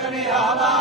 Kami Rama.